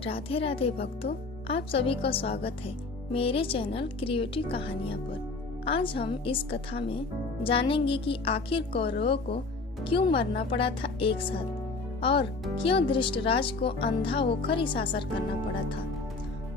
राधे राधे भक्तों, आप सभी का स्वागत है मेरे चैनल क्रिएटिव कहानियाँ पर। आज हम इस कथा में जानेंगे कि आखिर कौरवों को क्यों मरना पड़ा था एक साथ और क्यों धृतराष्ट्र को अंधा होकर ही शासन करना पड़ा था।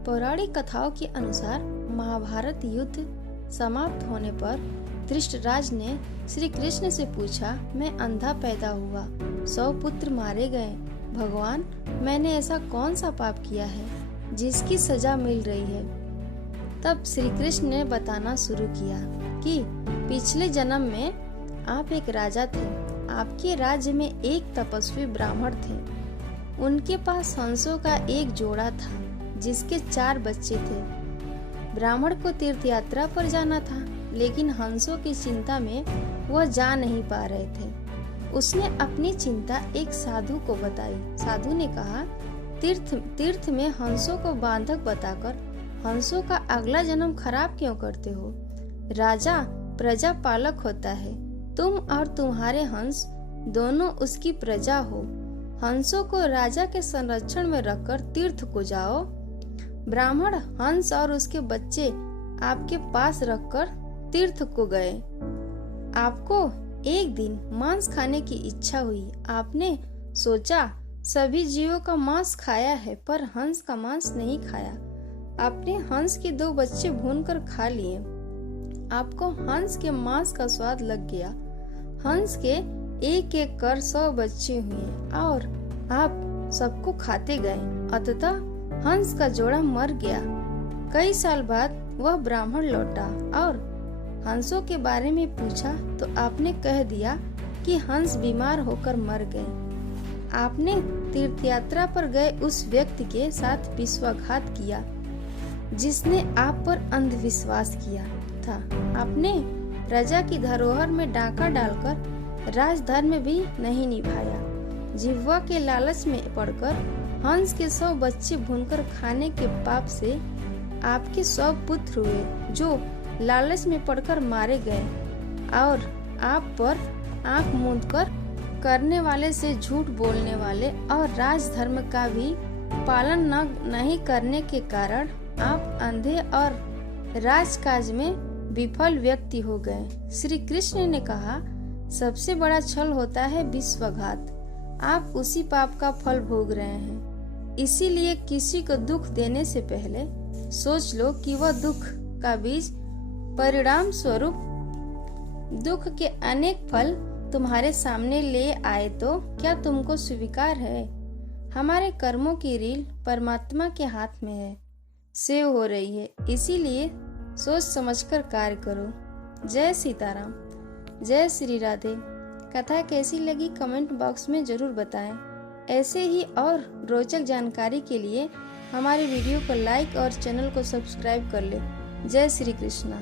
पौराणिक कथाओं के अनुसार महाभारत युद्ध समाप्त होने पर धृतराष्ट्र ने श्री कृष्ण से पूछा, मैं अंधा पैदा हुआ, 100 पुत्र मारे गए, भगवान मैंने ऐसा कौन सा पाप किया है जिसकी सजा मिल रही है। तब श्री कृष्ण ने बताना शुरू किया कि पिछले जन्म में आप एक राजा थे। आपके राज्य में एक तपस्वी ब्राह्मण थे। उनके पास हंसों का एक जोड़ा था जिसके 4 बच्चे थे। ब्राह्मण को तीर्थ यात्रा पर जाना था, लेकिन हंसों की चिंता में वह जा नहीं पा रहे थे। उसने अपनी चिंता एक साधु को बताई। साधु ने कहा, तीर्थ में हंसों को बांधक बताकर हंसों का अगला जन्म खराब क्यों करते हो? राजा प्रजा पालक होता है, तुम और तुम्हारे हंस दोनों उसकी प्रजा हो। हंसों को राजा के संरक्षण में रखकर तीर्थ को जाओ। ब्राह्मण हंस और उसके बच्चे आपके पास रखकर तीर्थ को गए। आपको एक दिन मांस खाने की इच्छा हुई। आपने सोचा सभी जीवों का मांस खाया है, पर हंस का मांस नहीं खाया। आपने हंस के 2 बच्चे भूनकर खा लिए। आपको हंस के मांस का स्वाद लग गया। हंस के एक एक कर 100 बच्चे हुए और आप सबको खाते गए। अंततः हंस का जोड़ा मर गया। कई साल बाद वह ब्राह्मण लौटा और हंसों के बारे में पूछा तो आपने कह दिया कि हंस बीमार होकर मर गए। आपने तीर्थ यात्रा पर गए उस व्यक्ति के साथ विश्वासघात किया जिसने आप पर अंधविश्वास किया था। आपने प्रजा की धरोहर में डाका डालकर राजधर्म भी नहीं निभाया। जिह्वा के लालच में पड़कर हंस के 100 बच्चे भूनकर खाने के पाप से आपके 100 पुत्र हुए जो लालच में पड़कर मारे गए और आप पर आंख मूंदकर करने वाले से झूठ बोलने वाले और राजधर्म का भी पालन नहीं करने के कारण आप अंधे और राजकाज में विफल व्यक्ति हो गए। श्री कृष्ण ने कहा, सबसे बड़ा छल होता है विश्वासघात। आप उसी पाप का फल भोग रहे हैं। इसीलिए किसी को दुख देने से पहले सोच लो कि वह दुख का बीज परिणाम स्वरूप दुख के अनेक फल तुम्हारे सामने ले आए तो क्या तुमको स्वीकार है? हमारे कर्मों की रील परमात्मा के हाथ में है, सेव हो रही है। इसीलिए सोच समझकर कार्य करो। जय सीताराम, जय श्री राधे। कथा कैसी लगी कमेंट बॉक्स में जरूर बताएं। ऐसे ही और रोचक जानकारी के लिए हमारे वीडियो को लाइक और चैनल को सब्सक्राइब कर ले। जय श्री कृष्णा।